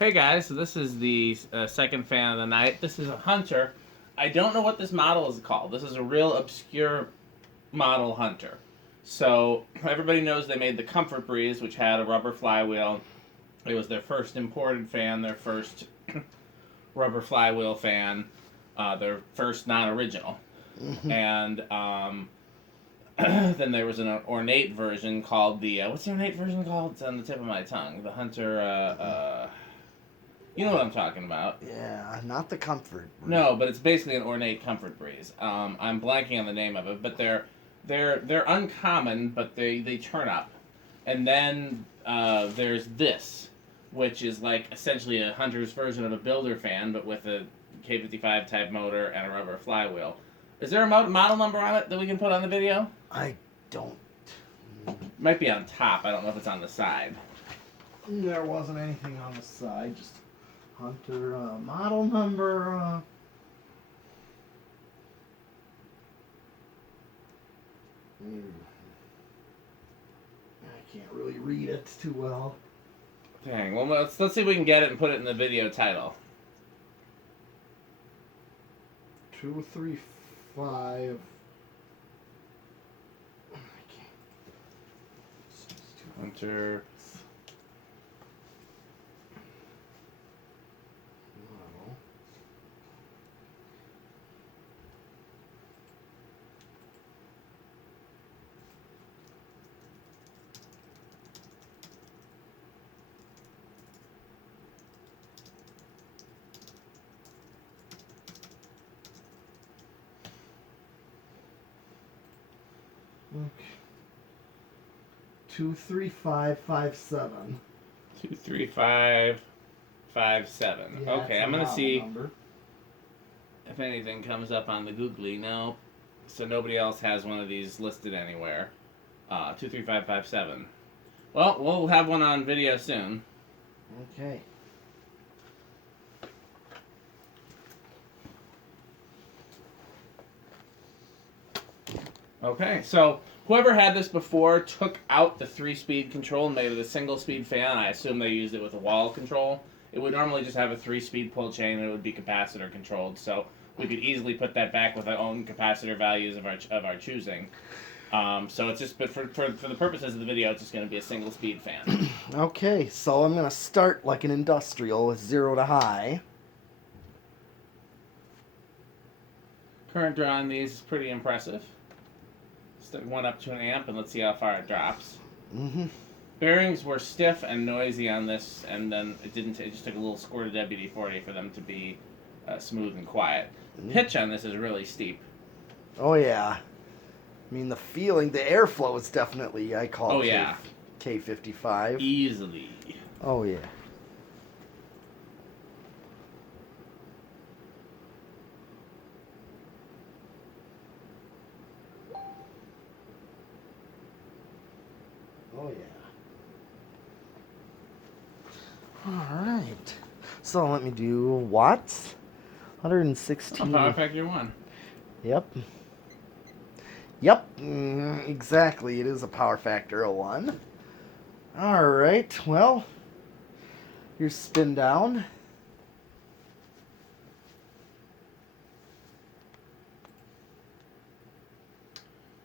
Hey guys, so this is the second fan of the night. This is a Hunter. I don't know what this model is called. This is a real obscure model Hunter. So everybody knows they made the Comfort Breeze, which had a rubber flywheel. It was their first imported fan, their first rubber flywheel fan, their first non-original. And then there was an ornate version called the what's the ornate version called? It's on the tip of my tongue. The Hunter. You know what I'm talking about. Yeah, not the Comfort Breeze. No, but it's basically an ornate Comfort Breeze. I'm blanking on the name of it, but they're uncommon, but they turn up. And then there's this, which is like essentially a Hunter's version of a builder fan, but with a K55 type motor and a rubber flywheel. Is there a model number on it that we can put on the video? I don't. Might be on top. I don't know if it's on the side. There wasn't anything on the side, just Hunter model number. I can't really read it too well. Dang. Well, let's see if we can get it and put it in the video title. 235. I can't. Hunter. Model. Okay. 23557. 23557. Yeah, Okay, that's I'm the gonna model see number. if anything comes up on the Googly. No, so nobody else has one of these listed anywhere. 23557. Well, we'll have one on video soon. Okay. Okay, so whoever had this before took out the 3-speed control and made it a single-speed fan. I assume they used it with a wall control. It would normally just have a 3-speed pull chain, and it would be capacitor controlled. So we could easily put that back with our own capacitor values of our choosing. So it's just, but for the purposes of the video, it's just going to be a single-speed fan. Okay, so I'm gonna start like an industrial with 0 to high. Current draw on these is pretty impressive. Stick one up to an amp, and let's see how far it drops. Bearings were stiff and noisy on this, and then it didn't. It just took a little squirt of WD-40 for them to be smooth and quiet. Pitch on this is really steep. Oh yeah. I mean the feeling, the airflow is definitely, I call Oh it yeah, K55. easily. Oh yeah. Oh yeah. Alright. So let me do watts. 116. Power factor 1. Yep. Yep. Exactly. It is a power factor of 1. Alright. Well, your spin down.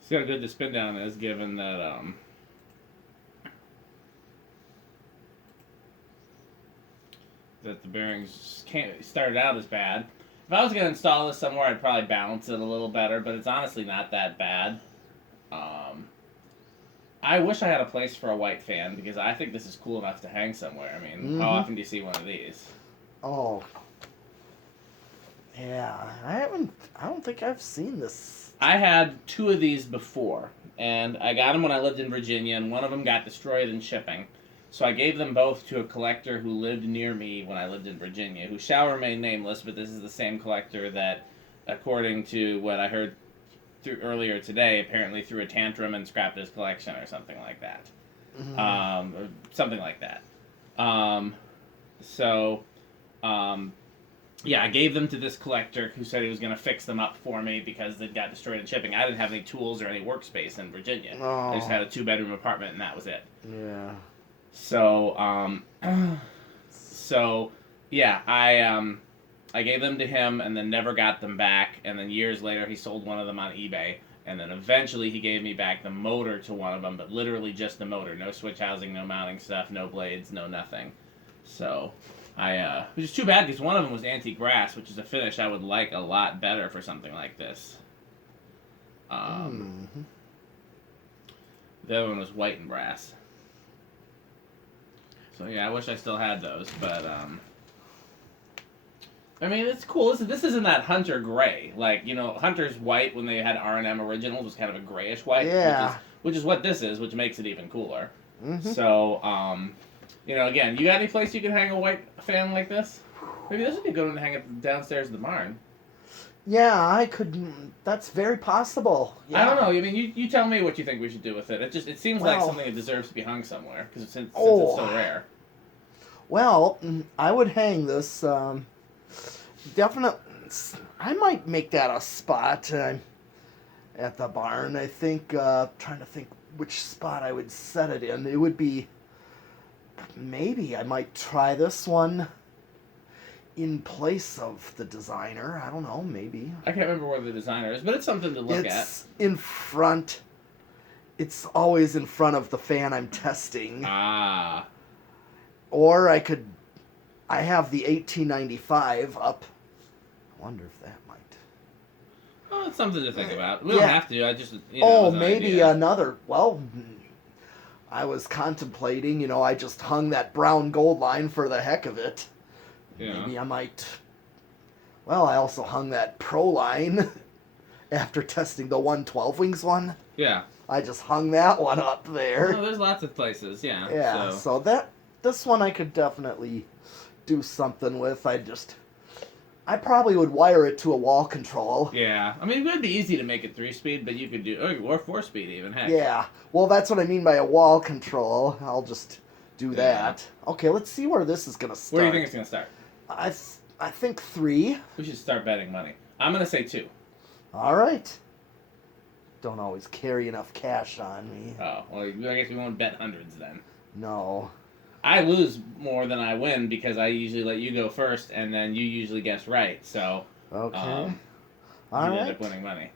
See how good the spin down is, given that that the bearings can't started out as bad. If I was going to install this somewhere, I'd probably balance it a little better, but it's honestly not that bad. I wish I had a place for a white fan, because I think this is cool enough to hang somewhere. I mean, how often do you see one of these? Oh. Yeah, I don't think I've seen this. I had 2 of these before, and I got them when I lived in Virginia, and one of them got destroyed in shipping. So I gave them both to a collector who lived near me when I lived in Virginia, who shall remain nameless, but this is the same collector that, according to what I heard earlier today, apparently threw a tantrum and scrapped his collection or something like that. Something like that. Yeah, I gave them to this collector who said he was going to fix them up for me because they got destroyed in shipping. I didn't have any tools or any workspace in Virginia. Oh. I just had a 2-bedroom apartment, and that was it. Yeah. So, So yeah, I gave them to him and then never got them back. And then years later, he sold one of them on eBay. And then eventually, he gave me back the motor to one of them, but literally just the motor, no switch housing, no mounting stuff, no blades, no nothing. So which is too bad because one of them was antique brass, which is a finish I would like a lot better for something like this. The other one was white and brass. So yeah, I wish I still had those, but I mean, it's cool. This isn't that Hunter gray. Like, you know, Hunter's white when they had R&M originals was kind of a grayish white. Yeah. Which is what this is, which makes it even cooler. Mm-hmm. So, you know, again, you got any place you can hang a white fan like this? Maybe this would be a good one to hang it downstairs in the barn. Yeah, I could. That's very possible. Yeah. I don't know. I mean, you tell me what you think we should do with it. It seems like Well- something that deserves to be hung somewhere since it's so rare. Well, I would hang this. Definitely, I might make that a spot at the barn. I think. Trying to think which spot I would set it in. It would be. Maybe I might try this one in place of the designer. I don't know. Maybe. I can't remember where the designer is, but it's something to look at. It's in front. It's always in front of the fan I'm testing. Ah. Or I could. I have the 1895 up. I wonder if that might. Oh, it's something to think about. We don't Yeah. have to. I just. You know, it was an maybe idea. another. Well, I was contemplating. You know, I just hung that brown gold line for the heck of it. Yeah. Maybe I might. Well, I also hung that pro line after testing the 112 wings one. Yeah. I just hung that one up there. Well, there's lots of places. Yeah. Yeah, so this one I could definitely do something with. I probably would wire it to a wall control. Yeah. I mean, it would be easy to make it 3-speed, but you could do or 4-speed even. Heck. Yeah, well, that's what I mean by a wall control. I'll just do that. Okay, let's see where this is gonna start. Where do you think it's gonna start? I think 3. We should start betting money. I'm gonna say 2. All right. Don't always carry enough cash on me. Oh, well, I guess we won't bet hundreds then. No. I lose more than I win because I usually let you go first, and then you usually guess right. So, Okay. all All you right. end up winning money.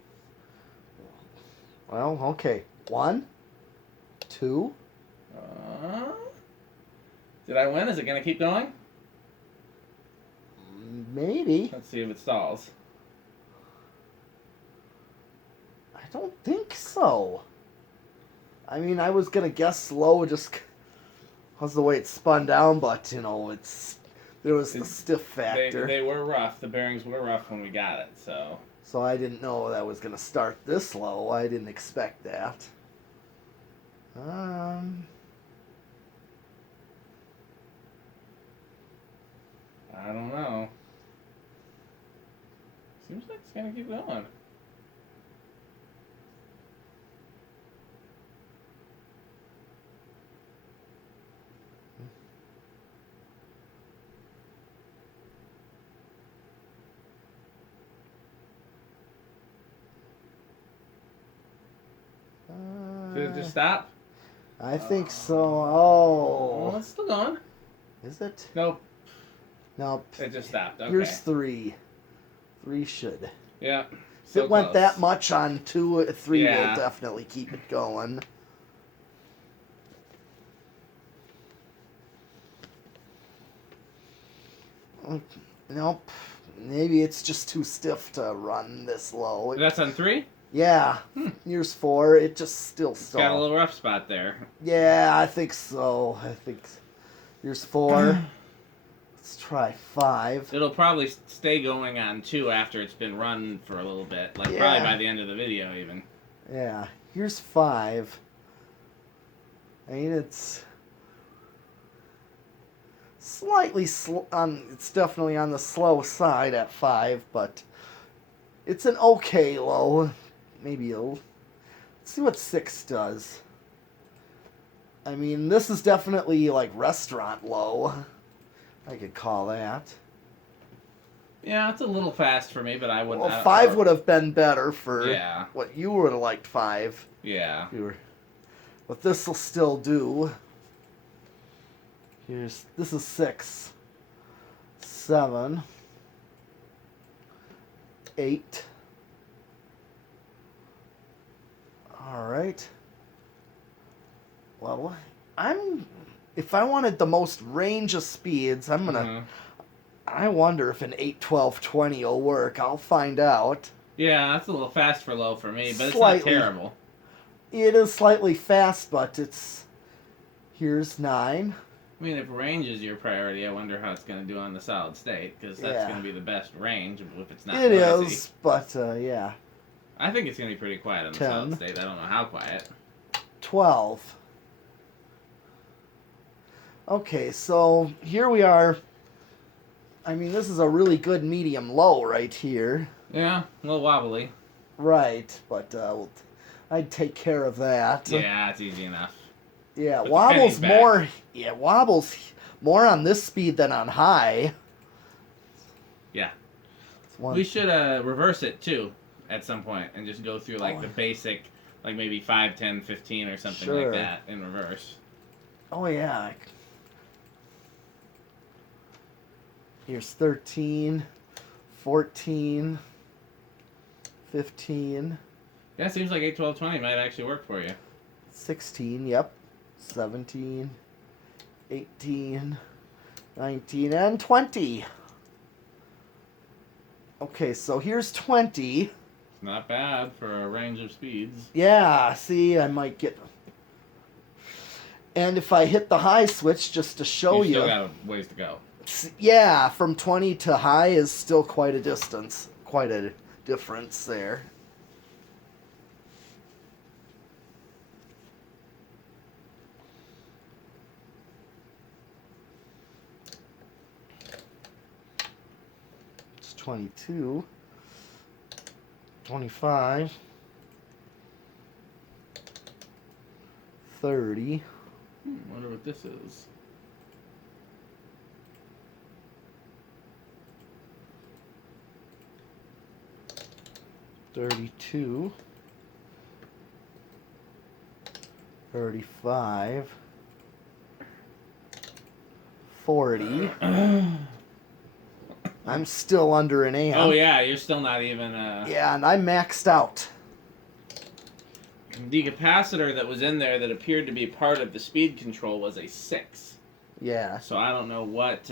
Well, okay. 1, 2. Did I win? Is it gonna keep going? Maybe. Let's see if it stalls. I don't think so. I mean, I was gonna guess slow, just because the way it spun down, but you know, there was the stiff factor, They were rough. The bearings were rough when we got it. so I didn't know that was gonna start this low. I didn't expect that. I don't know. Seems like it's gonna keep going. Did it just stop? I think so. Oh, Oh, it's still going. is it? Nope, Nope. it just stopped. Okay. Here's 3. 3 should. Yeah. If So it went close. that much on 2, 3 Yeah. will definitely keep it going. Nope. Maybe it's just too stiff to run this low. That's on 3? Yeah. Here's 4. It just still It's got a stalled. little rough spot there. Yeah, I think so. Here's 4. Let's try 5. It'll probably stay going on 2 after it's been run for a little bit. Like, Yeah. probably by the end of the video, even. Yeah. Here's 5. I mean, it's slightly it's definitely on the slow side at 5, but it's an okay low. Maybe let's see what 6 does. I mean, this is definitely like restaurant low. I could call that. Yeah, it's a little fast for me, but I wouldn't. Well, 5 would have been better for Yeah. what you would have liked 5. Yeah. But this will still do. This is 6. 7, 8. All right. Well, if I wanted the most range of speeds, I'm gonna. Mhm. I wonder if an 8, 12, 20 will work. I'll find out. Yeah, that's a little fast for low for me, but it's not Slightly. terrible. It is slightly fast, but it's. Here's 9. I mean, if range is your priority, I wonder how it's going to do on the solid state, because that's Yeah. going to be the best range if it's not It noisy. is, but yeah. I think it's going to be pretty quiet on the 10. solid state. I don't know how quiet. 12. Okay, so here we are. I mean, this is a really good medium low right here. Yeah, a little wobbly. Right, but I'd take care of that. Yeah, it's easy enough. Yeah, Put the wobbles pennies back. more. Yeah, wobbles more on this speed than on high. Yeah. It's one- We should reverse it, too, at some point, and just go through, like, the basic, like, maybe 5, 10, 15 or something Sure. like that in reverse. Oh yeah. Here's 13, 14, 15, Yeah, it seems like 8, 12, 20 might actually work for you. 16, yep, 17, 18, 19, and 20. Okay, so here's 20. It's not bad for a range of speeds. Yeah, see, I might get... And if I hit the high switch just to show You you... still got a ways to go. Yeah, from 20 to high is still quite a distance. Quite a difference there. It's 22, 25, 30, Wonder what this is. 32, 35, 40. I'm still under an amp. Oh yeah, you're still not even. Yeah, and I maxed out. The capacitor that was in there that appeared to be part of the speed control was a 6. Yeah. So I don't know what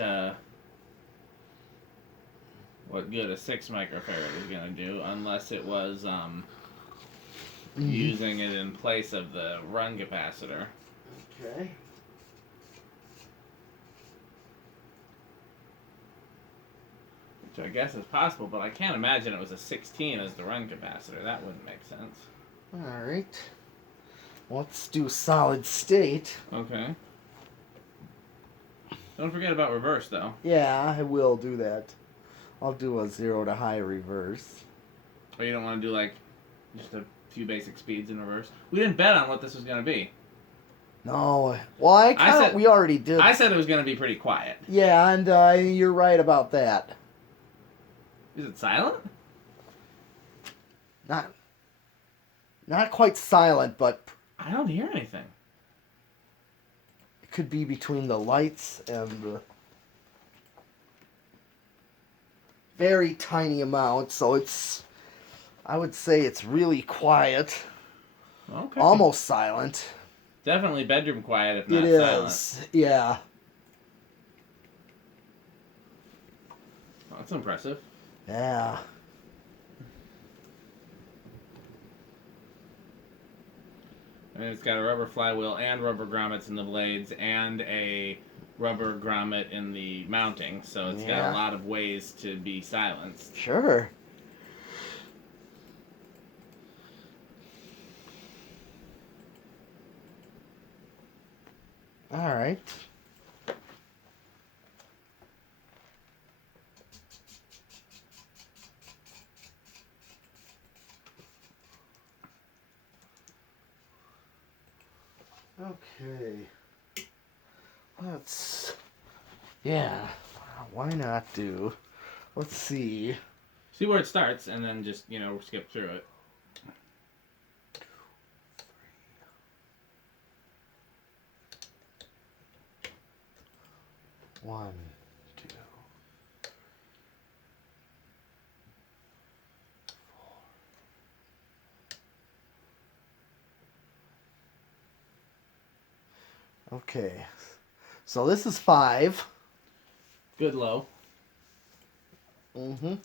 good a 6 microfarad is gonna do, unless it was using it in place of the run capacitor. Okay. Which I guess is possible, but I can't imagine it was a 16 as the run capacitor. That wouldn't make sense. All right. Let's do solid state. Okay. Don't forget about reverse, though. Yeah, I will do that. I'll do a 0 to high reverse. Or you don't want to do, like, just a few basic speeds in reverse. We didn't bet on what this was going to be. No. Well, we already did. I said it was going to be pretty quiet. Yeah, and you're right about that. Is it silent? Not quite silent, but I don't hear anything. it could be between the lights and the very tiny amount, so I would say it's really quiet. Okay. Almost silent. Definitely bedroom quiet, if not It silent. is. Yeah. Oh, that's impressive. Yeah. And it's got a rubber flywheel and rubber grommets in the blades and a rubber grommet in the mounting, so it's got Yeah. a lot of ways to be silenced. Sure. All right. Okay. Yeah, why not do, let's see. See where it starts, and then just, skip through it. One, two, Okay. So this is 5. Good low. Mm-hmm.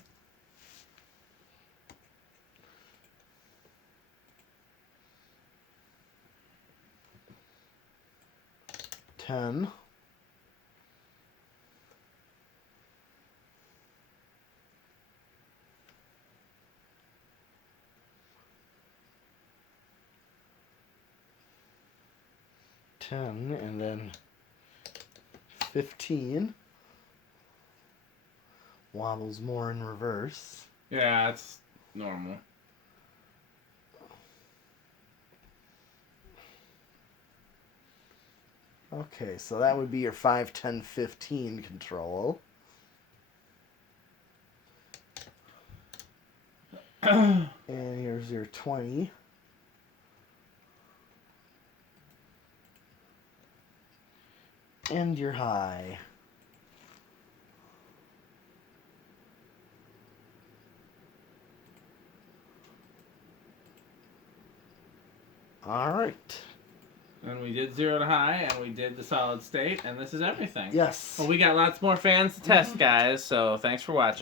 10. 10, and then 15. Wobbles more in reverse. Yeah, it's normal. Okay, so that would be your 5, 10, 15 control. And here's your 20. And your high. All right. And we did 0 to high, and we did the solid state, and this is everything. Yes. Well, we got lots more fans to test, guys, so thanks for watching.